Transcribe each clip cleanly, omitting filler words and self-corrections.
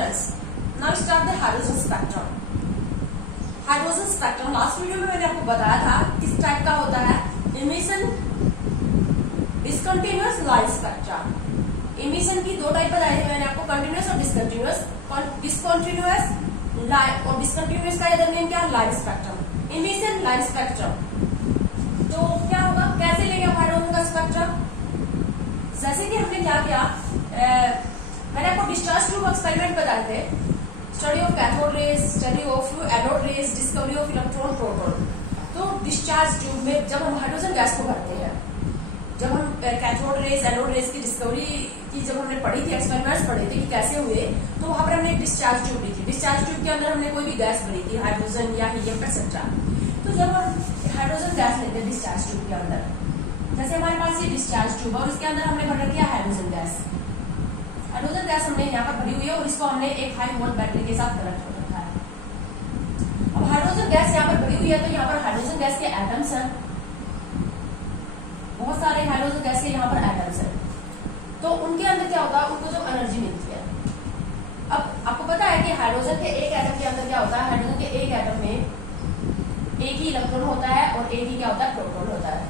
friends, now start the hydrogen spectrum. Hydrogen spectrum last video में मैंने आपको बताया था किस टाइप का होता है. Emission, discontinuous, light spectrum. Emission की दो टाइप बताए थे मैंने आपको, कंटिन्यूअस और डिसकंटिन्यूअस. डिसकंटिन्यूअस लाइट और डिसकंटिन्यूअस का इधर नेम क्या है, light spectrum. Emission, light spectrum. तो क्या होगा, कैसे लेंगे हम हाइड्रोजन का स्पेक्ट्रम. जैसे कि हमने क्या किया, मैंने आपको डिस्चार्ज ट्यूब एक्सपेरिमेंट बताए थे. Study of cathode rays, study of anode rays, discovery of electron proton. तो डिस्चार्ज ट्यूब में जब हम हाइड्रोजन गैस को भरते हैं, जब हम कैथोड रेज, एनोड रेज की डिस्कवरी की जब हमने पढ़ी थी, एक्सपेरिमेंट्स पढ़े थे कि कैसे हुए, तो वहां पर हमने डिस्चार्ज ट्यूब ली थी. डिस्चार्ज ट्यूब के अंदर हमने कोई भी गैस भरी थी, हाइड्रोजन या हीलियम एक्सेट्रा. तो जब हम हाइड्रोजन गैस लेते हैं डिस्चार्ज ट्यूब के अंदर, जैसे हमारे पास ये डिस्चार्ज ट्यूब है और इसके अंदर हमने भर रखी है हाइड्रोजन गैस. हाइड्रोजन गैस हमने यहाँ पर भरी हुई है और इसको हमने एक हाई वोल्ट बैटरी के साथ कनेक्ट कर रखा है. अब हाइड्रोजन गैस यहाँ पर भरी हुई है, तो यहाँ पर हाइड्रोजन गैस के एटम्स हैं, बहुत सारे हाइड्रोजन गैस के यहाँ पर एटम्स हैं. तो उनके अंदर क्या होता है, उनको जो एनर्जी मिलती है. अब आपको पता है कि हाइड्रोजन के एक एटम के अंदर क्या होता है, हाइड्रोजन के एक एटम में एक ही इलेक्ट्रॉन होता है और एक ही क्या होता है, प्रोटॉन होता है.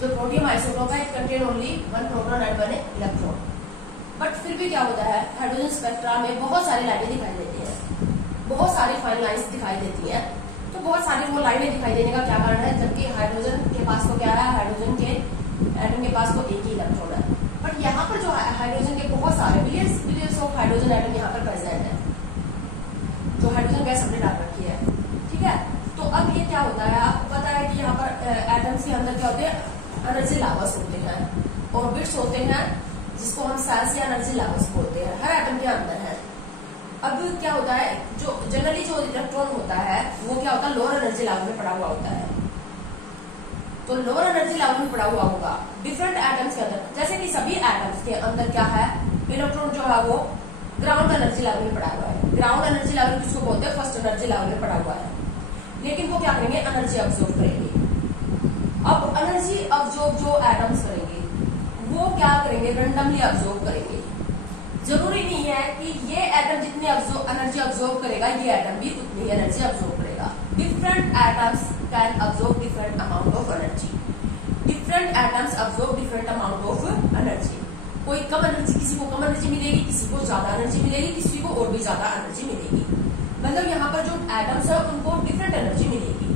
जो प्रोटियम आइसोटोप है, it contain only one proton and one electron. But फिर भी क्या होता है, हाइड्रोजन स्पेक्ट्रा में बहुत सारी लाइनें दिखाई देती हैं, बहुत सारी फाइन लाइंस दिखाई देती हैं. तो बहुत सारी वो लाइनें दिखाई देने का क्या कारण है, जबकि हाइड्रोजन के पास तो क्या है, हाइड्रोजन के एटम के पास तो एक ही इलेक्ट्रॉन है. बट यहाँ पर जो है हाइड्रोजन के बहुत सारे बिलियंस ऑफ हाइड्रोजन एटम यहाँ पर प्रेजेंट है, जो हाइड्रोजन गैस हमने डाल रखी है. ठीक है, तो अब ये क्या होता है, आपको पता है कि यहाँ पर एटम्स के अंदर क्या होते हैं, एनर्जी लावर्स होते हैं, ऑर्बिट्स होते हैं, जिसको हम सेल्स या एनर्जी लावर्स बोलते हैं, हर एटम के अंदर है. अब क्या होता है, जो जनरली जो इलेक्ट्रॉन होता है वो क्या होता है, लोअर एनर्जी लेवल में पड़ा हुआ होता है. तो लोअर एनर्जी लेवल में पड़ा हुआ होगा डिफरेंट एटम्स के अंदर. जैसे कि सभी एटम्स के अंदर क्या है, इलेक्ट्रॉन जो है वो ग्राउंड एनर्जी लेवल में पड़ा हुआ है. ग्राउंड एनर्जी लेवल किसको बोलते हैं, फर्स्ट एनर्जी लेवल में पड़ा हुआ है. लेकिन वो क्या करेंगे, एनर्जी अब्सॉर्ब करेंगे. अब एनर्जी अब्सॉर्ब जो एटम्स करेंगे वो क्या करेंगे, रैंडमली अब्सॉर्ब करेंगे. जरूरी नहीं है कि ये एटम जितनी एनर्जी अब्सॉर्ब करेगा, ये एटम भी उतनी एनर्जी अब्सॉर्ब करेगा. Different atoms can absorb different amount of energy. Different atoms absorb different amount of energy. कोई कम एनर्जी, किसी को कम एनर्जी मिलेगी, किसी को ज्यादा एनर्जी मिलेगी, किसी को और भी ज्यादा एनर्जी मिलेगी. मतलब यहाँ पर जो एटम्स है उनको डिफरेंट एनर्जी मिलेगी.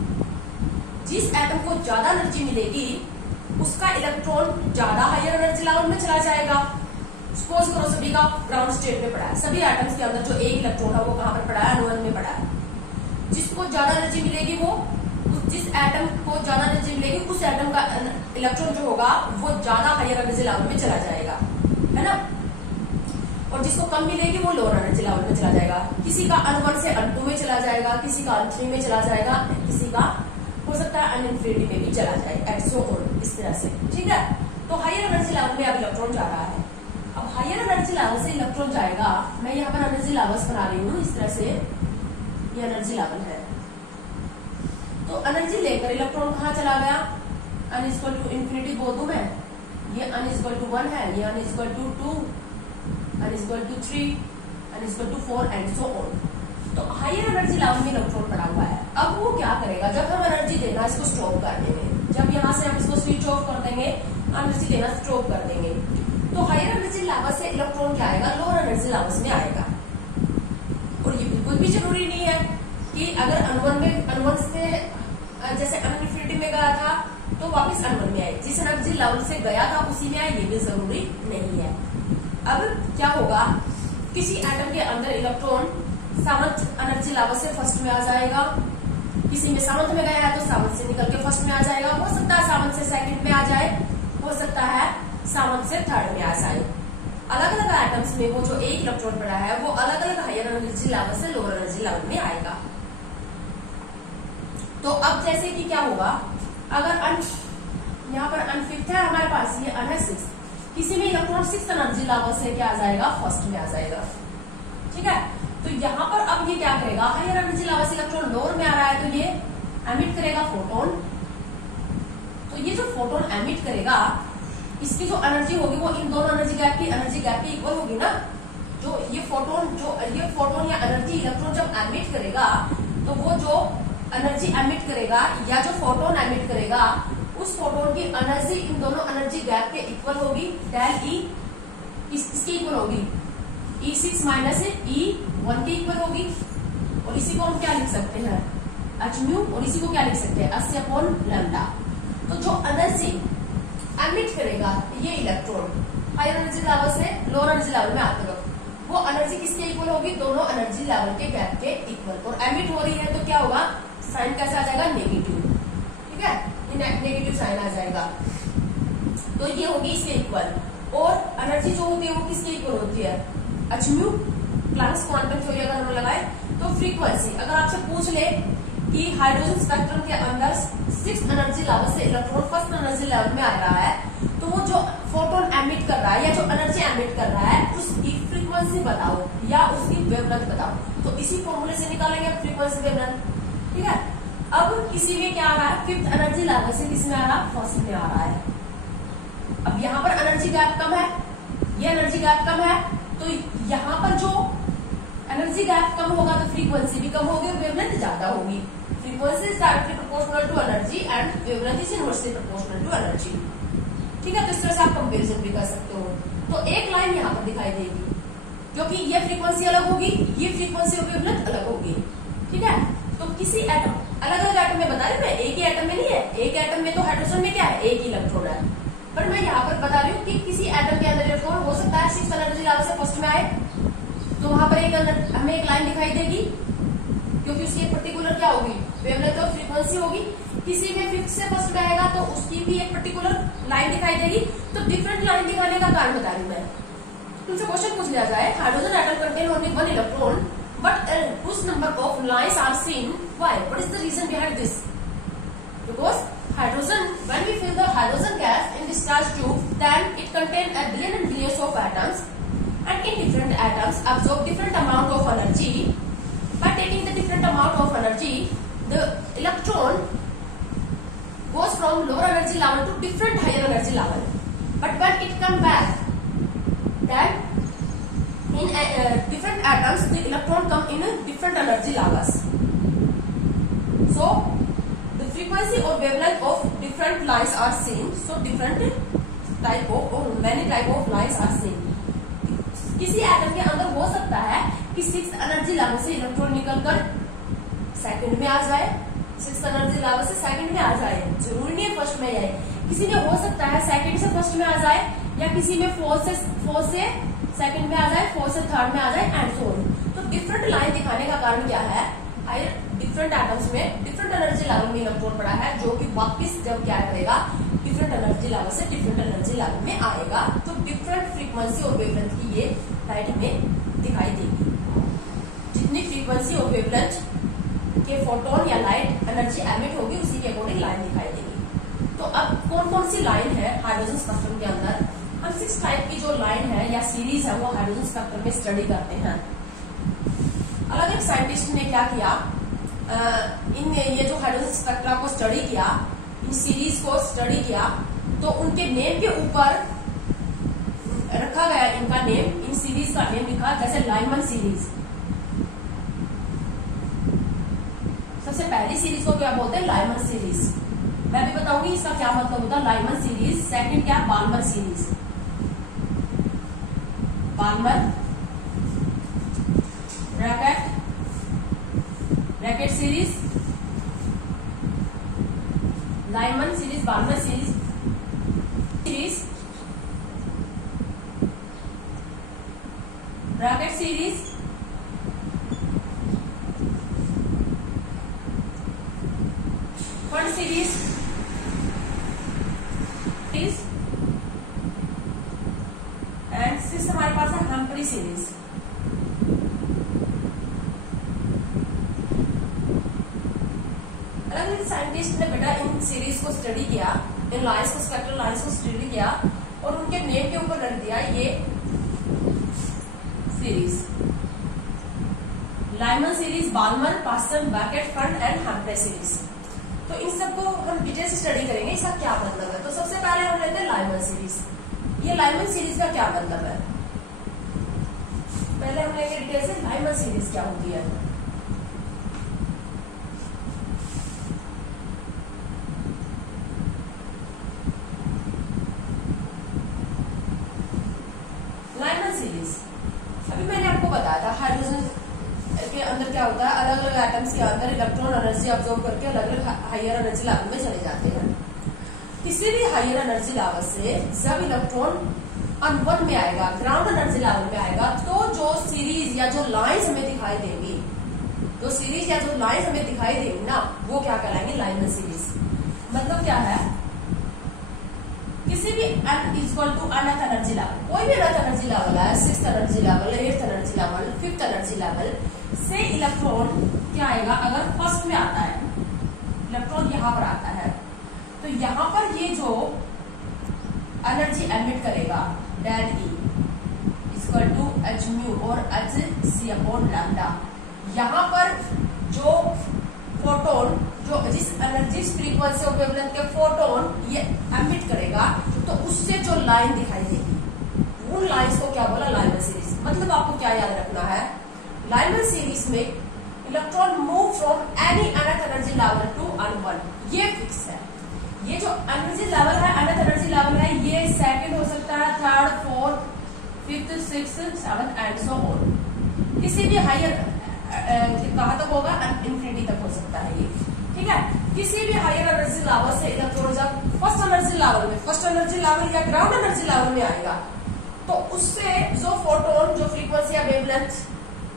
जिस एटम को ज्यादा एनर्जी मिलेगी उसका इलेक्ट्रॉन ज्यादा हायर एनर्जी लेवल में चला जाएगा. सपोज करो सभी का ग्राउंड स्टेट में पड़ा है, सभी एटम्स के अंदर जो एक इलेक्ट्रॉन है वो कहां पर पड़ा है, N1 में पड़ा है. जिसको ज्यादा एनर्जी मिलेगी वो, जिस एटम को ज्यादा एनर्जी मिलेगी उस एटम का इलेक्ट्रॉन जो होगा वो ज्यादा हायर एनर्जी लेवल में चला जाएगा, है ना. और जिसको कम मिलेगी वो लोअर एनर्जी लेवल में चला जाएगा. किसी का N1 से N2 में चला जाएगा, किसी का N3 में चला जाएगा, किसी का हो सकता है अनइन्फिनिटी में भी चला जाए, एट सो ऑन, इस तरह से. ठीक है, तो हायर एनर्जी लेवल में अब इलेक्ट्रॉन जा रहा है. अब हायर एनर्जी लेवल से इलेक्ट्रॉन जाएगा, मैं यहाँ पर एनर्जी लेवल्स बना रही हूँ इस तरह से, ये एनर्जी लेवल है. तो एनर्जी लेकर इलेक्ट्रॉन कहाँ चला गया, n इक्वल टू इन्फिनिटी बोल दूं मैं, ये n इक्वल टू 1 है, ये n equal to 2, n equal to 3, n equal to 4 and so on. तो हायर एनर्जी लेवल में इलेक्ट्रॉन पड़ा हुआ है. अब वो क्या करेगा, जब हम एनर्जी देना इसको स्टॉप कर देंगे, जब यहाँ से हम इसको स्विच ऑफ कर देंगे, एनर्जी देना स्टॉप कर देंगे, तो हायर एनर्जी लेवल से इलेक्ट्रॉन क्या आएगा, लोअर एनर्जी लेवल्स में आएगा. और ये बिल्कुल भी जरूरी नहीं है कि अगर N1 से जैसे अनइन्फिनिटी में गया था तो वापस N1 में आए, जिस एनर्जी लेवल से गया था उसी में आए, ये भी जरूरी नहीं है. अब क्या होगा, किसी एटम के अंदर इलेक्ट्रॉन सेवंथ एनर्जी लेवल से फर्स्ट में आ जाएगा, किसी में सेवंथ में गया है तो सेवंथ से निकल के फर्स्ट में आ जाएगा, हो सकता है सेवंथ से सेकंड में आ जाए, हो सकता है सेवंथ से थर्ड में आ जाए. अलग अलग एटम्स में वो जो एक इलेक्ट्रॉन पड़ा है वो अलग अलग हायर एनर्जी लेवल से लोअर एनर्जी लेवल में आएगा. तो अब जैसे कि क्या होगा, अगर यहाँ पर N5 है हमारे पास, ये N है 6, किसी में इलेक्ट्रॉन 6th एनर्जी लेवल से क्या आ जाएगा, फर्स्ट में आ जाएगा. ठीक है, तो यहाँ पर अब ये क्या करेगा, हायर एनर्जी लेवल से इलेक्ट्रॉन लोअर में आ रहा है तो ये एमिट करेगा फोटोन. तो ये जो फोटोन एमिट करेगा इसकी जो एनर्जी होगी वो इन दोनों एनर्जी गैप की इक्वल होगी ना. जो ये फोटोन या एनर्जी इलेक्ट्रॉन जब एमिट करेगा तो वो जो एनर्जी एमिट करेगा या जो फोटोन एमिट करेगा उस फोटोन की एनर्जी इन दोनों एनर्जी गैप के इक्वल होगी, डेल ई इसके इक्वल होगी, E6 माइनस E1 के इक्वल होगी। और इसी को हम क्या लिख सकते हैं, एच म्यू, और इसी को क्या लिख सकते हैं, 80/λ। तो जो एनर्जी एमिट करेगा ये इलेक्ट्रॉन हायर एनर्जी लेवल से लोअर एनर्जी लेवल में आते वक्त, वो एनर्जी किसके इक्वल होगी, दोनों एनर्जी लेवल के गैप के इक्वल। और एमिट हो रही है तो क्या होगा, साइन कैसे आ जाएगा, नेगेटिव, ठीक है, ये नेगेटिव साइन आ जाएगा। तो ये होगी इसके इक्वल। और एनर्जी जो होती है वो किसके इक्वल होती है, H mu. Planck's quantum theory अगर हम लगाए तो फ्रीक्वेंसी, अगर आपसे पूछ ले कि हाइड्रोजन स्पेक्ट्रम के अंदर 6th एनर्जी लेवल से इलेक्ट्रॉन 1st एनर्जी लेवल में आ रहा है, तो वो जो फोटोन एमिट कर रहा है या जो एनर्जी एमिट कर रहा है उसकी फ्रीक्वेंसी बताओ या उसकी वेवलेंथ बताओ। तो इसी फॉर्मूले से निकालेंगे फ्रीक्वेंसी वेवलेंथ, ठीक है। अब किसी में क्या आ रहा है, 5th एनर्जी लेवल से किसमें आ रहा है, 1st में आ रहा है। अब यहाँ पर एनर्जी गैप कम है, ये एनर्जी गैप कम है, तो यहाँ पर जो एनर्जी गैप कम होगा तो फ्रीक्वेंसी भी कम होगी और वेवलेंथ ज्यादा होगी। Frequency is directly proportional to energy and wavelength is inversely proportional to energy, ठीक है। तो इस तरह से आप कंपेरिजन भी कर सकते हो। तो एक लाइन यहाँ पर दिखाई देगी क्योंकि ये फ्रीक्वेंसी अलग होगी, ये फ्रीक्वेंसी और वेवलेंथ अलग होगी, ठीक है। तो किसी एटम, अलग अलग एटम में बता रही हूँ मैं, एक ही एटम में नहीं है। एक एटम में तो हाइड्रोजन में क्या है, एक ही इलेक्ट्रॉन है, पर मैं यहाँ पर बता रही हूँ कि किसी एटम के अंदर इलेक्ट्रॉन हो सकता है 6th एनर्जी लेवल से 1st में आए, तो वहां पर हमें एक लाइन दिखाई देगी क्योंकि उसकी एक पर्टिकुलर क्या होगी, वेवलेंथ और फ्रीक्वेंसी होगी। किसी में 5th से 1st में आएगा तो उसकी भी एक पर्टिकुलर लाइन दिखाई देगी। तो डिफरेंट लाइन दिखाने का कारण बता रही हूँ मैं। तुमसे क्वेश्चन पूछ लिया जाए, hydrogen atom contain only 1 electron but whose number of lines are seen, why, what is the reason behind this? Because hydrogen, when we fill the hydrogen gas in discharge tube, then it contains a billion and billions of atoms, and in different atoms absorb different amount of energy. By taking the different amount of energy, the electron goes from lower energy level to different higher energy level. But when it come back, then in different atoms the electron come in different energy levels. So the frequency or wavelength of different lines are seen. So different type of or many type of lines are seen. किसी atom के अंदर हो सकता है कि 6th energy level से electron निकलकर 2nd में आ जाए, 6th एनर्जी लेवल से 2nd में आ जाए, जरूरी नहीं है 1st में आए। किसी में हो सकता है 2nd से 1st में आ जाए, या किसी में 4th से 2nd में आ जाए, 4th से 3rd में आ जाए, एंड सो ऑन। तो डिफरेंट लाइन दिखाने का कारण क्या है, डिफरेंट एटम्स में डिफरेंट एनर्जी लेवल में इलेक्ट्रॉन पड़ा है, जो कि वापिस जब क्या करेगा, डिफरेंट एनर्जी लेवल से डिफरेंट एनर्जी लेवल में आएगा। तो डिफरेंट फ्रीक्वेंसी और वेवलेंथ की ये लाइट में दिखाई देगी। जितनी फ्रीक्वेंसी और वेवलेंथ के फोटोन या लाइट एनर्जी एमिट होगी उसी के अकॉर्डिंग लाइन दिखाई देगी। तो अब कौन कौन सी लाइन है हाइड्रोजन स्पेक्ट्रम के अंदर, हम 6 टाइप की जो लाइन है या सीरीज है वो हाइड्रोजन स्पेक्ट्रम में स्टडी करते हैं। अलग एक साइंटिस्ट ने क्या किया, इन ये जो हाइड्रोजन स्पेक्ट्रा को स्टडी किया, इन सीरीज को स्टडी किया, तो उनके नेम के ऊपर रखा गया इनका नेम, इन सीरीज का नेम लिखा जैसे लाइमन सीरीज। सबसे पहली सीरीज को क्या बोलते हैं, लाइमन सीरीज। मैं भी बताऊंगी इसका क्या मतलब होता है लाइमन सीरीज। सेकंड क्या, Balmer series, Balmer Brackett series, Lyman series, Balmer series, Brackett series, Pfund series, and six हमारे पास है हम्फ्री सीरीज। साइंटिस्ट ने बेटा इन सीरीज को स्टडी किया, इन लाइंस को, स्पेक्ट्रल लाइंस को स्टडी किया और उनके नेम के ऊपर रख दिया ये series, Lyman series, Balmer, Paschen, Brackett, Pfund and Humphrey series. तो इन सबको हम डिटेल से स्टडी करेंगे, इसका क्या मतलब है। तो सबसे पहले हम लेते हैं लाइमन सीरीज। ये लाइमन सीरीज का क्या मतलब है, पहले हम लेंगे डिटेल से लाइमन सीरीज क्या होती है। लाइमन सीरीज अभी मैंने आपको बताया था हाइड्रोजन के अंदर क्या होता है, अलग अलग एटम्स के अंदर इलेक्ट्रॉन एनर्जी ऑब्जॉर्व करके अलग अलग हायर एनर्जी लेवल में चले जाते हैं। किसी भी हायर एनर्जी लेवल से जब इलेक्ट्रॉन अन1 में आएगा, ग्राउंड एनर्जी लेवल में आएगा, तो जो सीरीज या जो लाइंस हमें दिखाई देंगी, जो सीरीज या जो लाइंस हमें दिखाई देंगी ना, वो क्या कहलाएंगे, लाइमन सीरीज। मतलब क्या है, किसी भी n equal to nth energy level, कोई भी अनथ एनर्जी लेवल है, 6th energy level, 8th energy level, 5th energy level से इलेक्ट्रॉन क्या आएगा, अगर फर्स्ट में आता है, इलेक्ट्रॉन यहाँ पर आता है, तो यहाँ पर ये जो एनर्जी एमिट करेगा del E equal to H mu और एच सी अपॉन लैम्डा, यहाँ पर जो फोटोन, जो जिस एनर्जी फ्रीक्वेंसी ऑफ वेवलेंथ के फोटोन ये एमिट करेगा, तो उससे जो लाइन दिखाई देगी, उन लाइंस को क्या बोला, लाइमन सीरीज। मतलब आपको क्या याद रखना है, लाइमन सीरीज में electron move from any nth energy level to अन1, ये फिक्स है। ये जो एनर्जी लेवल है, अनथ एनर्जी लेवल है, ये सेकंड हो सकता है, third, fourth, 5th, 6th, 7th and so on. किसी भी हायर कहां तक होगा, इंफिनिटी तक हो सकता है ये, ठीक है। किसी भी हायर एनर्जी लेवल से इलेक्ट्रॉन जब फर्स्ट एनर्जी लेवल में, फर्स्ट एनर्जी लेवल या ग्राउंड एनर्जी लेवल में आएगा, तो उससे जो फोटोन, जो फ्रीक्वेंसी या वेवलेंथ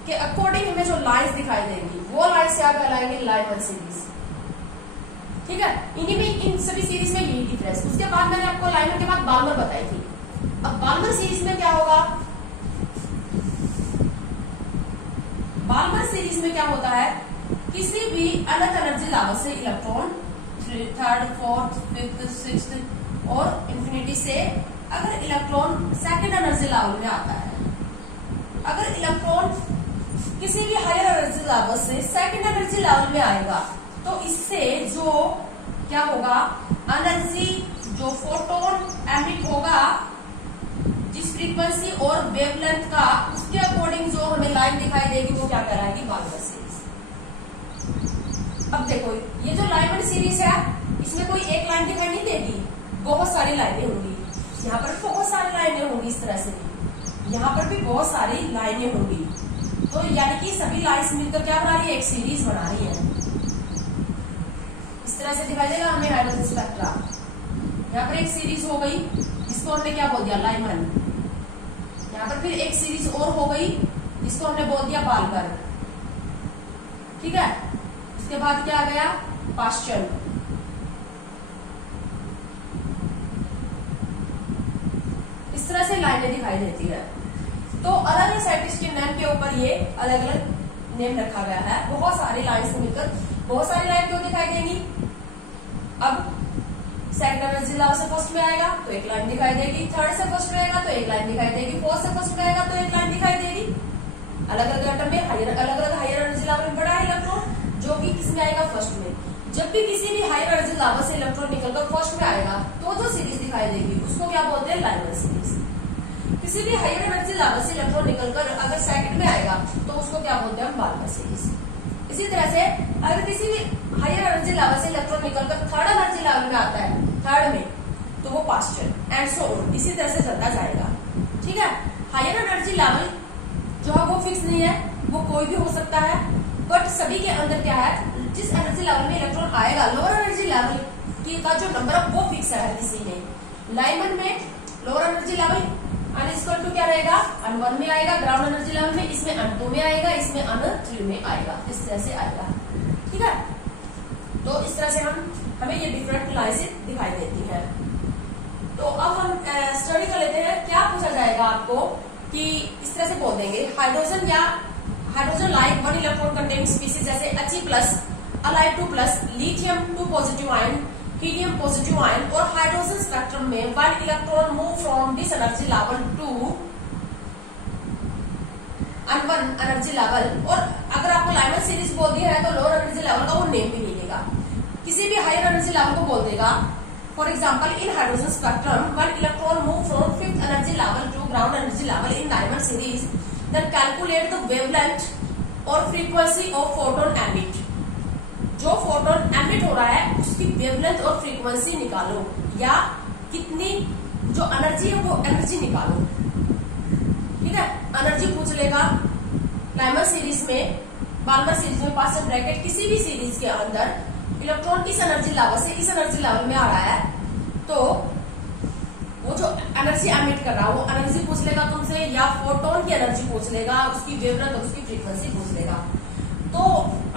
के अकॉर्डिंग हमें जो लाइंस दिखाई देंगी, वो लाइंस क्या कहलाएंगे, लाइमन सीरीज, ठीक है। इन्हीं में, इन सभी सीरीज में यही डिफरेंस। उसके बाद मैंने आपको लाइमन के बाद बाल्मर बताई थी। अब बाल्मर सीरीज में क्या होगा, बाल्मर सीरीज में क्या होता है, किसी भी अनथ एनर्जी लेवल से electron 3rd, 4th, 5th, 6th और इंफिनिटी से अगर इलेक्ट्रॉन सेकंड एनर्जी लेवल में आता है, अगर इलेक्ट्रॉन किसी भी हायर एनर्जी लेवल से सेकंड एनर्जी लेवल में आएगा, तो इससे जो क्या होगा, एनर्जी जो फोटोन एमिट होगा, जिस फ्रीक्वेंसी और वेवलेंथ का, उसके अकॉर्डिंग जो हमें लाइन दिखाई देगी, वो क्या कहलाएगी, बाल्मर सीरीज। अब देखो, ये जो लाइमन सीरीज है, इसमें कोई एक लाइन दिखाई नहीं देगी, बहुत सारी लाइनें होंगी। यहाँ पर बहुत सारी लाइनें होंगी, इस तरह से यहाँ पर भी बहुत सारी लाइनें होंगी। तो यानी कि सभी लाइन्स मिलकर क्या बना रही है, एक सीरीज बना रही है। इस तरह से दिखाई देगा हमें हाइड्रोजन स्पेक्ट्रा। यहाँ पर एक सीरीज हो गई, इसको हमने क्या बोल दिया, लाइमन। यहाँ पर फिर एक सीरीज और हो गई, इसको हमने बोल दिया बाल्मर, ठीक है। इसके बाद क्या आ गया, पास्चन। इस तरह से लाइनें दिखाई देती है। तो अलग अलग साइंटिस्ट के नेम के ऊपर ये अलग अलग नेम रखा गया है। बहुत सारी लाइन से मिलकर बहुत सारी लाइन क्यों दिखाई देंगी। अब सेकंड एनर्जी लेवल से फर्स्ट में आएगा तो एक लाइन दिखाई देगी, थर्ड से फर्स्ट में आएगा तो एक लाइन दिखाई देगी, फोर्थ से फर्स्ट में आएगा तो एक लाइन दिखाई देगी। अलग अलग एटम में अलग अलग हायर एनर्जी लेवल में बड़ा है इलेक्ट्रॉन, जो कि किसमें आएगा, फर्स्ट में। जब भी किसी भी हायर एनर्जी लेवल से इलेक्ट्रॉन निकलकर फर्स्ट में आएगा तो जो सीरीज दिखाई देगी उसको क्या बोलते हैं, लाइमन सीरीज। किसी भी हायर एनर्जी लेवल से इलेक्ट्रॉन निकलकर अगर सेकंड में आएगा तो उसको क्या बोलते हैं, बाल्मर सीरीज। इसी तरह से अगर किसी भी हायर एनर्जी लेवल से इलेक्ट्रॉन निकलकर थर्ड एनर्जी लेवल में आता है, थर्ड में, तो वो पास्चन एंड सो ऑन, इसी तरह से चलता जाएगा, ठीक है। हायर एनर्जी लेवल जो है वो फिक्स नहीं है, वो कोई भी हो सकता है, बट सभी के अंदर क्या है, जिस एनर्जी लेवल में इलेक्ट्रॉन आएगा, लोअर एनर्जी लेवल की का जो नंबर है वो फिक्स है किसी में। लाइमन में lower energy level n equal to क्या रहेगा, N1 में आएगा, ग्राउंड एनर्जी लेवल में, इसमें N2 में आएगा, इसमें N3 में आएगा, इस तरह से आएगा, ठीक है। तो इस तरह से हमें ये डिफरेंट लाइन्स दिखाई देती है। तो अब हम स्टडी कर लेते हैं, क्या पूछा जाएगा आपको कि इस तरह से बोल देंगे, हाइड्रोजन या hydrogen like 1 electron containing species जैसे He+, Li2+, lithium 2 positive ion, helium positive ion और हाइड्रोजन स्पेक्ट्रम में 1 electron move from this energy level to N1 energy level. और अगर आपको लाइमन सीरीज बोल दिया है तो लोअर एनर्जी लेवल का वो नेम भी नहीं देगा, किसी भी हायर एनर्जी लेवल को बोल देगा। For example in hydrogen spectrum 1 electron move from 5th energy level to ground energy level in Lyman series then calculate the wavelength और फ्रीक्वेंसी ऑफ फोटोन एमिट। जो फोटोन एमिट हो रहा है उसकी wavelength और फ्रीक्वेंसी निकालो, या कितनी जो एनर्जी है वो एनर्जी निकालो। ठीक है, एनर्जी पूछ लेगा। लाइमर सीरीज में, बाल्मर सीरीज में पास ब्रैकेट किसी भी सीरीज के अंदर इलेक्ट्रॉन किस एनर्जी लेवल से इस एनर्जी लेवल में आ रहा है, तो वो जो एनर्जी एमिट कर रहा है वो एनर्जी पूछ लेगा तुमसे, या फोटोन की एनर्जी पूछ लेगा, उसकी वेवलेंथ और उसकी फ्रीक्वेंसी पूछ लेगा। तो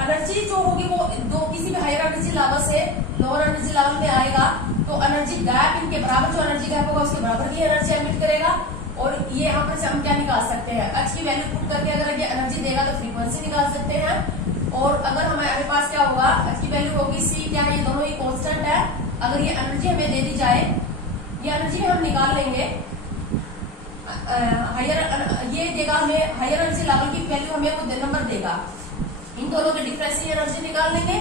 एनर्जी जो होगी वो दो किसी भी हायर एनर्जी लेवल से लोअर एनर्जी लेवल में आएगा, तो एनर्जी गैप इनके बराबर, जो एनर्जी गैप होगा उसके बराबर की एनर्जी एमिट करेगा। और ये यहाँ पर से हम क्या निकाल सकते हैं, एच की वैल्यू पुट करके अगर ये एनर्जी देगा तो फ्रीक्वेंसी निकाल सकते हैं। और अगर हमारे पास क्या होगा, एच की वैल्यू होगी सी, क्या ये दोनों ही कांस्टेंट है। अगर ये एनर्जी हमें दे दी जाए, ये एनर्जी हम निकाल लेंगे, ये देगा हमें हायर एनर्जी लेवल की वैल्यू, हमें वो नंबर देगा। इन दोनों के डिफरेंस की एनर्जी निकाल लेंगे।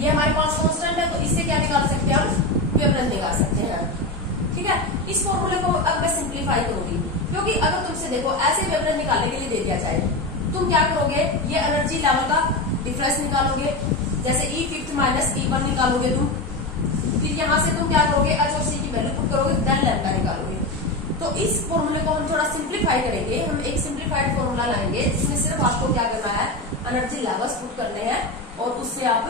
ये हमारे पास कांस्टेंट है, तो इससे क्या निकाल सकते हैं, हम वेवलेंथ निकाल सकते हैं। ठीक है, इस फॉर्मूले को अब मैं सिंप्लीफाई करूंगी, क्योंकि अगर तुमसे देखो ऐसे वेवलेंथ निकालने के लिए दे दिया जाए, तुम क्या करोगे, ये एनर्जी लेवल का डिफरेंस निकालोगे, जैसे E5 माइनस E1 निकालोगे तुम। फिर यहाँ से तुम क्या करोगे, एच और सी की वैल्यू पुट करोगे, देन लैम्डा निकालोगे। तो इस फॉर्मूले को हम थोड़ा सिंप्लीफाई करेंगे। हम एक सिंप्लीफाइड फॉर्मूला लाएंगे जिसमें सिर्फ आपको क्या करना है, एनर्जी लेवल्स पुट करने हैं, और उससे आप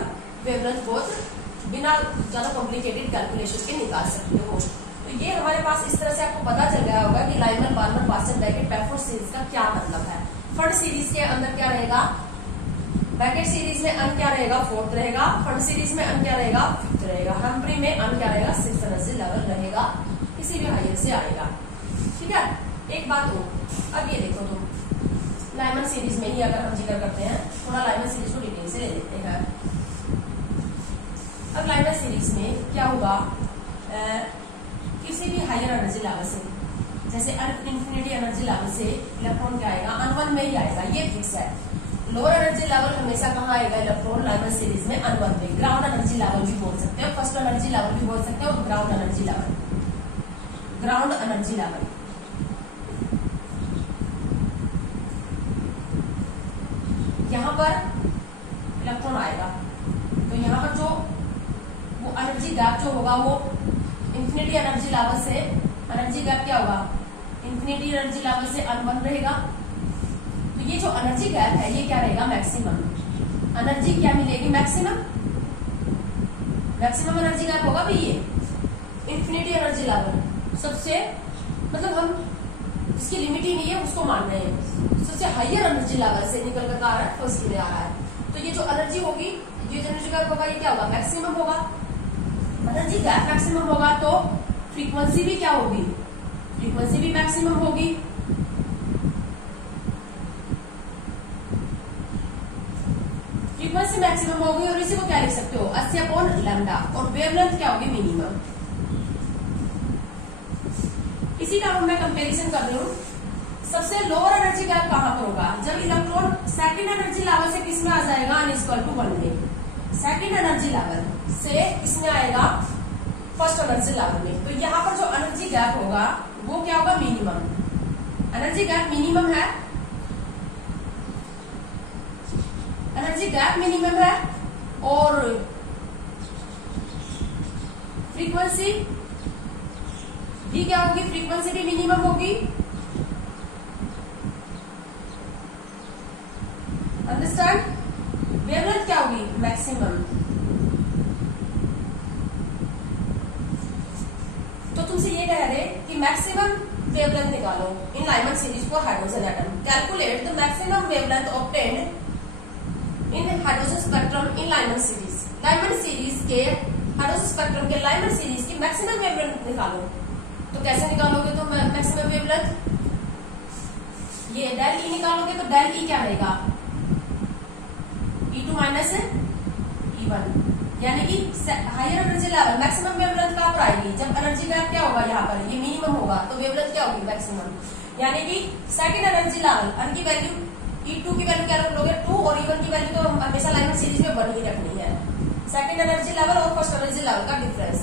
वेवलेंथ बहुत बिना ज्यादा कॉम्प्लिकेटेड कैलकुलेशन के निकाल सकते हो। तो ये हमारे पास इस तरह से आपको पता चल गया होगा कि लाइमर, बाल्मर, पास्कल ब्रैकेट, पेफोर्ड सीरीज का क्या मतलब है। फंड सीरीज के अंदर क्या रहेगा, ब्रैकेट सीरीज में अन क्या रहेगा, फोर्थ रहेगा। फंड सीरीज में अन क्या रहेगा, फिफ्थ रहेगा। हम्प्री में अन क्या रहेगा, सिक्स्थ एनर्जी लेवल रहेगा, किसी भी हायर से आएगा। ठीक है, एक बात हो, अब ये देखो तुम लाइमर सीरीज में ही अगर हम जिक्र करते हैं, थोड़ा लाइमर सीरीज को डिटेल से ले लेते हैं। अब लाइमर सीरीज में क्या होगा, किसी भी हायर एनर्जी लेवल से, जैसे इन्फिनिटी एनर्जी लेवल से इलेक्ट्रॉन क्या आएगा, अन1 में ही आएगा, ये फिक्स है। लोअर एनर्जी लेवल हमेशा कहाँ आएगा इलेक्ट्रॉन, लाइमर सीरीज में अन1 में। ग्राउंड एनर्जी लेवल भी बोल सकते हैं, फर्स्ट एनर्जी लेवल भी बोल सकते हैं, और ground energy level, ground energy level. यहाँ पर इलेक्ट्रॉन आएगा, तो यहाँ पर जो वो एनर्जी गैप जो होगा वो इंफिनिटी एनर्जी लेवल से, एनर्जी गैप क्या होगा, इंफिनिटी एनर्जी लेवल से अन1 रहेगा। तो ये जो एनर्जी गैप है ये क्या रहेगा, मैक्सिमम एनर्जी क्या मिलेगी, मैक्सिमम एनर्जी गैप होगा भाई। ये इंफिनिटी एनर्जी लेवल सबसे, मतलब हम इसकी लिमिट ही नहीं है उसको मान रहे हैं, सबसे हायर एनर्जी लेवल से निकल कर आ रहा है, फर्स्ट में आ रहा है। तो ये जो एनर्जी होगी, ये जो एनर्जी गैप होगा ये क्या होगा, मैक्सिमम होगा। एनर्जी गैप मैक्सिमम होगा तो फ्रीक्वेंसी भी क्या होगी, फ्रीक्वेंसी भी मैक्सिमम होगी। फ्रीक्वेंसी मैक्सिमम होगी, और इसी को क्या लिख सकते हो, 80/लैम्डा। और वेवलेंथ क्या होगी, मिनिमम। इसी का मैं कंपैरिजन कर रही हूँ। सबसे लोअर एनर्जी गैप कहां पर होगा, जब इलेक्ट्रॉन सेकंड एनर्जी लेवल से किसमें आ जाएगा, n=1 में। सेकंड एनर्जी लेवल से किसमें आएगा, फर्स्ट एनर्जी लेवल में। तो यहाँ पर जो एनर्जी गैप होगा वो क्या होगा, मिनिमम। एनर्जी गैप मिनिमम है, एनर्जी गैप मिनिमम है, और फ्रीक्वेंसी भी क्या होगी, फ्रीक्वेंसी भी मिनिमम होगी। अंडरस्टैंड। वेवलेंथ क्या होगी, मैक्सिमम। तो तुमसे ये कह रहे कि मैक्सिमम वेवलेंथ निकालो in Lyman series for hydrogen atom. Calculate the maximum wavelength obtained in hydrogen spectrum in Lyman series. Lyman series के हाइड्रोजन स्पेक्ट्रम के लाइमर सीरीज की मैक्सिमम वेवलेंथ निकालो। तो कैसे निकालोगे, तो मैक्सिमम वेवलेंथ ये डेल ई निकालोगे, तो डेल ई क्या रहेगा, E2 माइनस E1, यानी कि higher energy level maximum wavelength कहां पर आएगी, जब एनर्जी गैप क्या होगा, यहाँ पर ये मिनिमम होगा, तो वेवलेंथ क्या होगी, मैक्सिमम। यानी कि सेकंड एनर्जी लेवल, अन की वैल्यू E2 की वैल्यू क्या रख लोगे 2, और E1 की वैल्यू तो हमेशा लाइमर सीरीज में 1 ही रखनी है। सेकंड एनर्जी लेवल और फर्स्ट एनर्जी लेवल का डिफरेंस।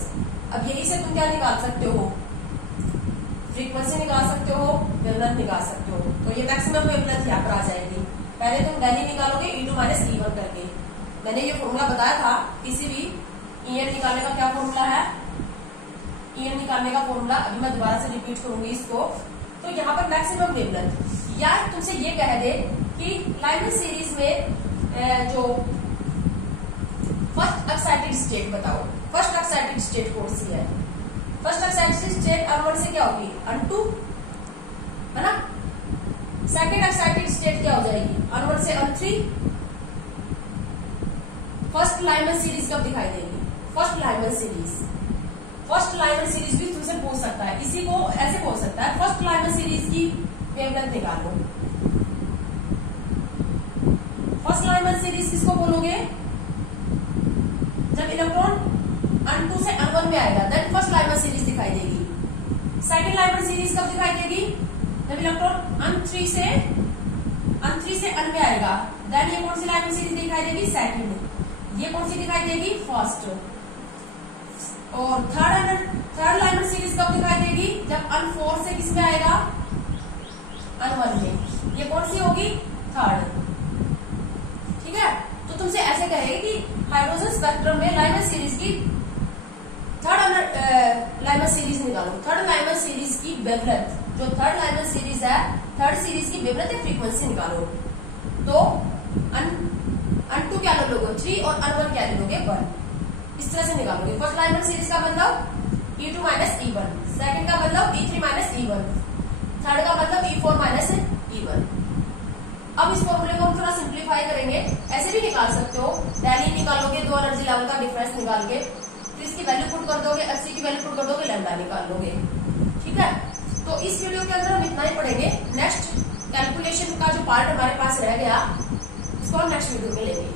अब यही से तुम क्या निकाल सकते हो, फ्रीक्वेंसी निकाल सकते हो, वेवलेंथ निकाल सकते हो। तो ये मैक्सिमम वेवलेंथ यहाँ पर आ जाएगी। पहले तुम डेली निकालोगे E2 माइनस E1 करके। मैंने ये फॉर्मूला बताया था, किसी भी EN निकालने का क्या फॉर्मूला है, EN निकालने का फॉर्मूला अभी मैं दोबारा से रिपीट करूंगी इसको। तो यहाँ पर मैक्सिमम वेवलेंथ, या तुमसे ये कह दे कि लाइमन सीरीज में जो फर्स्ट एक्साइटेड स्टेट बताओ, फर्स्ट एक्साइटेड स्टेट कौन सी है? फर्स्ट एक्साइटेड स्टेट N1 से क्या होगी? N2 है ना। सेकेंड एक्साइटेड स्टेट क्या हो जाएगी? N1 से N3। फर्स्ट लाइमन सीरीज कब दिखाई देगी? First Lyman series, first Lyman series भी तुमसे पूछ सकता है, इसी को ऐसे बोल सकता है, फर्स्ट लाइमन सीरीज की वेवलेंथ निकालो। फर्स्ट लाइमन सीरीज किसको बोलोगे? जब इलेक्ट्रॉन N2 से N1 में आएगा देन फर्स्ट लाइमन सीरीज दिखाई देगी। सेकंड लाइमन सीरीज कब दिखाई देगी? जब इलेक्ट्रॉन N3 से N में आएगा देन ये कौन सी लाइमन सीरीज दिखाई देगी? सेकंड। ये कौन सी दिखाई देगी? फर्स्ट। और थर्ड लाइमन सीरीज कब दिखाई देगी? जब N4 से किस में आएगा? N1 में। ये कौन सी होगी? थर्ड। ठीक है, तो तुमसे ऐसे कहेगी कि हाइड्रोजन स्पेक्ट्रम में लाइमन सीरीज की थर्ड लाइमन सीरीज निकालो। थर्ड लाइमन सीरीज की वेवलेंथ, जो थर्ड लाइमन सीरीज है, थर्ड सीरीज की वेवलेंथ या फ्रीक्वेंसी निकालो। तो N2 क्या ले लोगे? 3 और N1 क्या ले लोगे? 1। इस तरह से निकालोगे। फर्स्ट लाइमन सीरीज का मतलब E2 माइनस E1, सेकंड का मतलब E3 माइनस E1, थर्ड का मतलब E4 माइनस E1। अब इस फॉर्मूले को हम थोड़ा सिंप्लीफाई करेंगे, ऐसे भी निकाल सकते हो। डेली निकालोगे, दो एनर्जी लेवल का डिफरेंस निकाल के, फिर इसकी वैल्यू पुट कर दोगे, 80 की वैल्यू पुट कर दोगे, लैम्डा निकाल लोगे। ठीक है, तो इस वीडियो के अंदर हम इतना ही पढ़ेंगे। नेक्स्ट कैलकुलेशन का जो पार्ट हमारे पास रह गया उसको हम नेक्स्ट वीडियो में लेंगे।